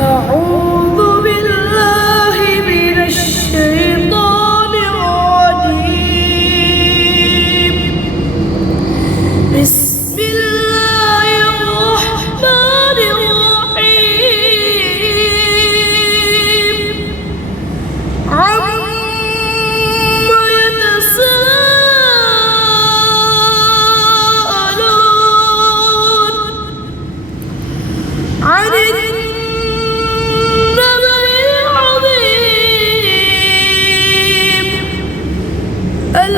أعوذ بالله من الشيطان الرجيم. بسم الله الرحمن الرحيم. عما يتساءلون عن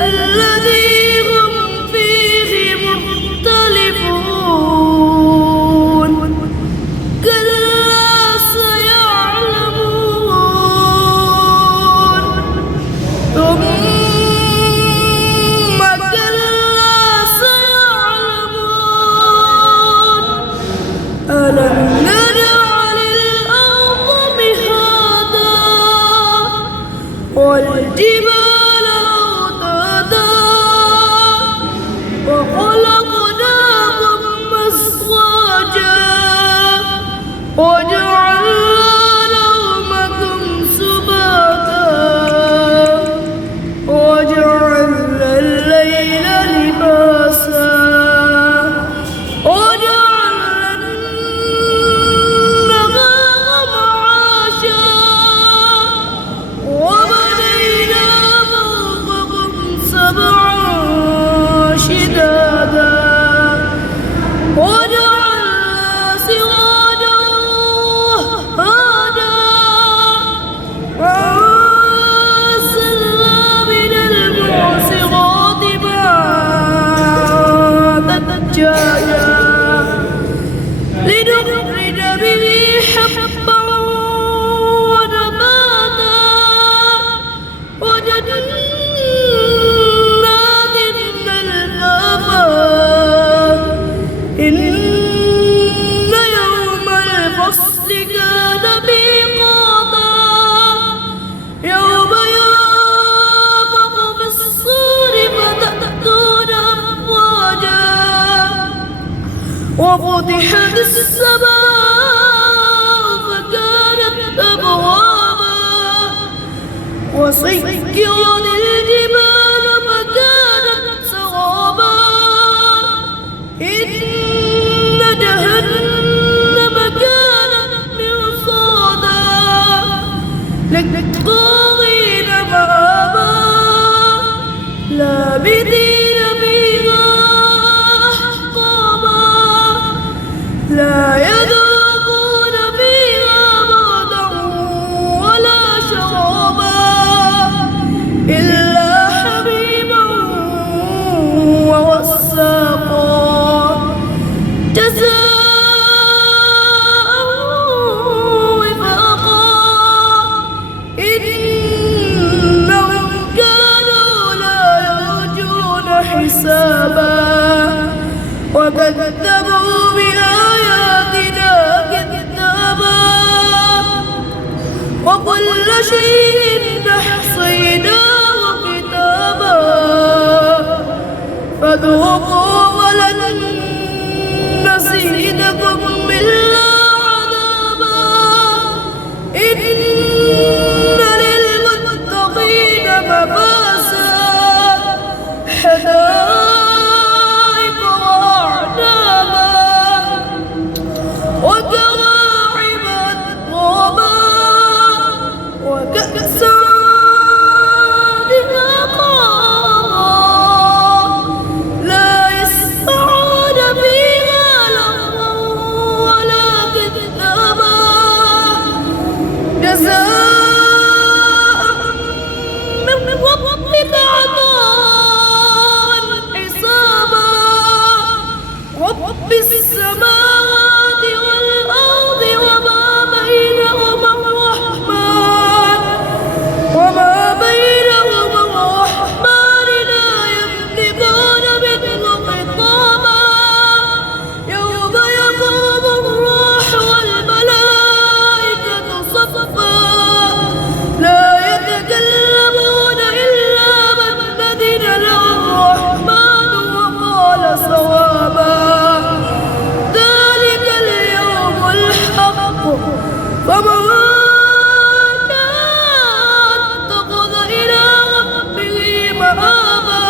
الذي هم فيه مختلفون. كلا سيعلمون ثم كلا سيعلمون ألم نجعل الأرض مهادا والجبال وخلقناكم أزواجا وجعلنا نومكم سباتا وجعلنا الليل لباسا وجعلنا النهار معاشا وبنينا فوقكم سبعا شدادا وجعلنا سراجا وهاجا وأنزلنا من المعصرات ماء ثجاجا لنخرج به حبا ونباتا وجنات ألفافا إن يوم الفصل كان ميقاتا يوم ينفخ في الصور فتأتون أفواجا وفتحت السماء فكانت أبوابا وسيرت الجبال فكانت سرابا إن جهنم كانت مرصادا للطاغين مآبا لابثين فيها أحقابا لا يذوقون فيها بردا ولا شرابا إلا حميما وغساقا جزاء وفاقا فمن شاء اتخذ إلى ربه مآبا.